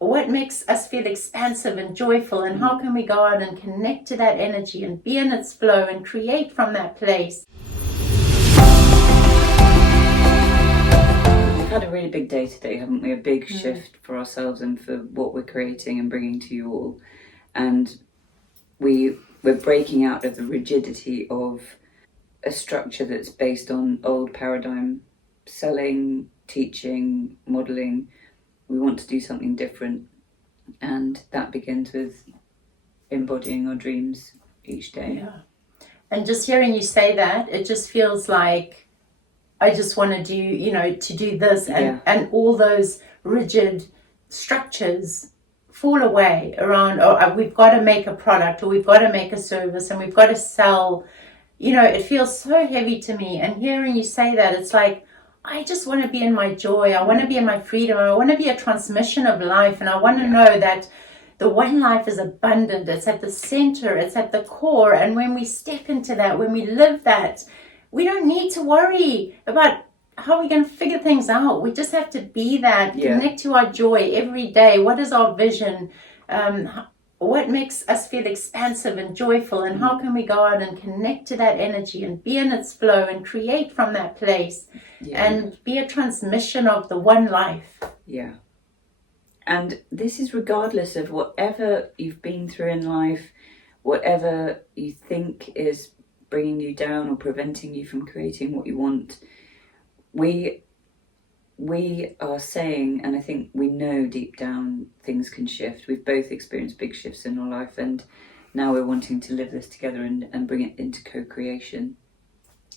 what makes us feel expansive and joyful, and how can we go out and connect to that energy and be in its flow and create from that place. We've had a really big day today, haven't we? A big shift for ourselves and for what we're creating and bringing to you all. And we're breaking out of the rigidity of a structure that's based on old paradigm, selling, teaching, modelling. We want to do something different, and that begins with embodying our dreams each day. Yeah. And just hearing you say that, it just feels like I just want to do, to do this, and all those rigid structures fall away around, we've got to make a product, or we've got to make a service, and we've got to sell. It feels so heavy to me. And hearing you say that, it's like, I just want to be in my joy. I want to be in my freedom. I want to be a transmission of life. And I want to know that the one life is abundant. It's at the center. It's at the core. And when we step into that, when we live that, we don't need to worry about how we're going to figure things out. We just have to be that, connect to our joy every day. What is our vision? What makes us feel expansive and joyful, and how can we go out and connect to that energy and be in its flow and create from that place and be a transmission of the one life. Yeah. And this is regardless of whatever you've been through in life, whatever you think is bringing you down or preventing you from creating what you want. We are saying, and I think we know deep down, things can shift. We've both experienced big shifts in our life, and now we're wanting to live this together and bring it into co-creation.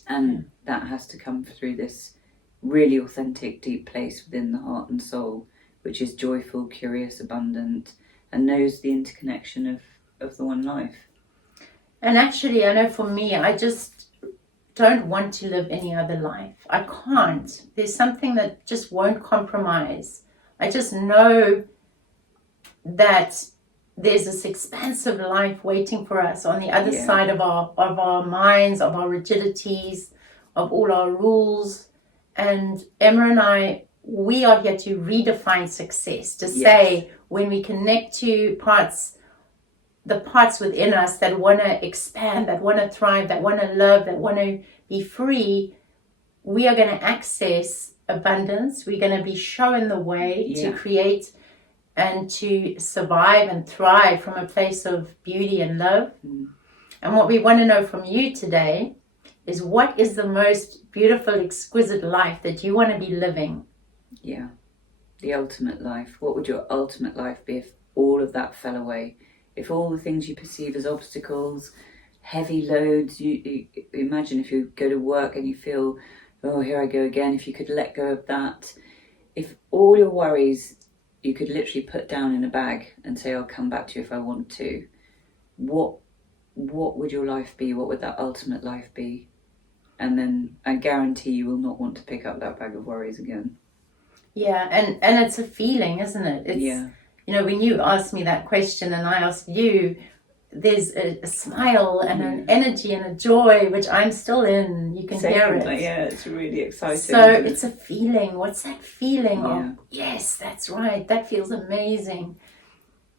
And that has to come through this really authentic, deep place within the heart and soul, which is joyful, curious, abundant, and knows the interconnection of the one life. And actually, I know for me, I just don't want to live any other life. I can't. There's something that just won't compromise. I just know that there's this expansive life waiting for us on the other side of our minds, of our rigidities, of all our rules. And Emma and I, we are here to redefine success, to say when we connect to the parts within us that want to expand, that want to thrive, that want to love, that want to be free, we are going to access abundance. We're going to be shown the way to create and to survive and thrive from a place of beauty and love. And what we want to know from you today is, what is the most beautiful, exquisite life that you want to be living? Yeah, the ultimate life. What would your ultimate life be if all of that fell away? If all the things you perceive as obstacles, heavy loads, you imagine if you go to work and you feel, oh, here I go again, if you could let go of that. If all your worries you could literally put down in a bag and say, I'll come back to you if I want to, what would your life be? What would that ultimate life be? And then I guarantee you will not want to pick up that bag of worries again. Yeah, and it's a feeling, isn't it? It's, when you asked me that question and I asked you, there's a smile and an energy and a joy, which I'm still in. You can hear it. Yeah, it's really exciting. So it's a feeling. What's that feeling of? Yes, that's right. That feels amazing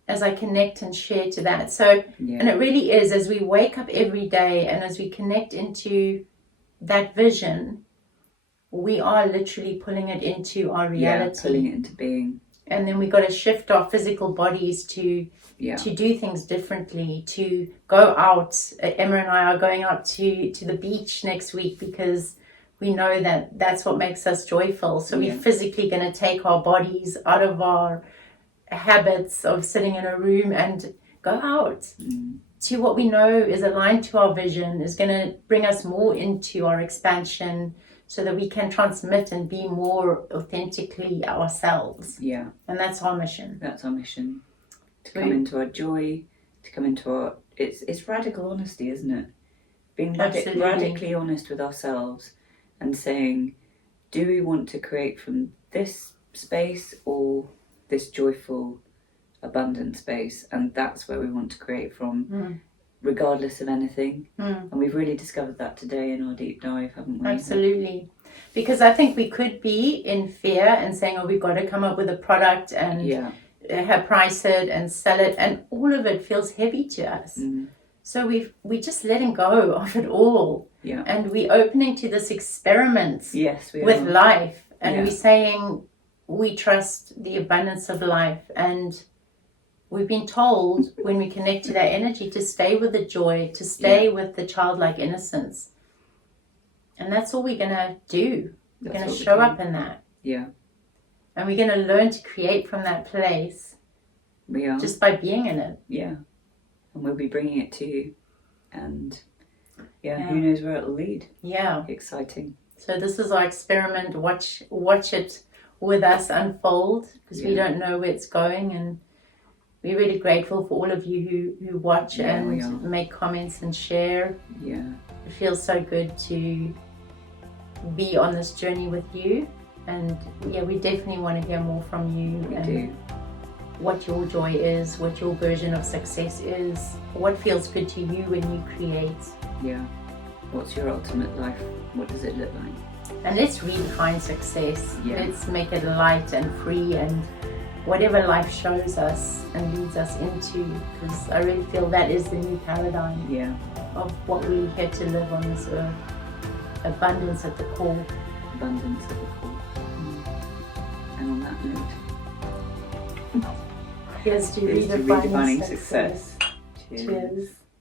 as I connect and share to that. So, and it really is, as we wake up every day and as we connect into that vision, we are literally pulling it into our reality. Yeah, pulling it into being. And then we got to shift our physical bodies to do things differently, to go out. Emma and I are going out to the beach next week because we know that that's what makes us joyful. So we're physically going to take our bodies out of our habits of sitting in a room and go out to what we know is aligned to our vision, is going to bring us more into our expansion, so that we can transmit and be more authentically ourselves. Yeah. And that's our mission. That's our mission. To come into our joy, to come into our... It's radical honesty, isn't it? Being radically honest with ourselves and saying, do we want to create from this space or this joyful, abundant space? And that's where we want to create from. Regardless of anything. And we've really discovered that today in our deep dive, haven't we? Absolutely. Because I think we could be in fear and saying, oh, we've got to come up with a product and price it and sell it, and all of it feels heavy to us. So we just letting go of it all, and we're opening to this experiment with life, and we're saying we trust the abundance of life, and we've been told when we connect to that energy to stay with the joy, to stay with the childlike innocence, and that's all we're gonna do. We're gonna show up in that, and we're gonna learn to create from that place. We are just by being in it. And we'll be bringing it to you, and who knows where it'll lead. Exciting. So this is our experiment. Watch it with us unfold, because we don't know where it's going, and we're really grateful for all of you who watch and make comments and share. It feels so good to be on this journey with you, and we definitely want to hear more from you. We do. What your joy is, what your version of success is, what feels good to you when you create. What's your ultimate life? What does it look like? And let's redefine success. Let's make it light and free, and whatever life shows us and leads us into, because I really feel that is the new paradigm of what we're here to live on this earth. Abundance at the core. Abundance at the core. And on that note, here's to redefining success. Cheers.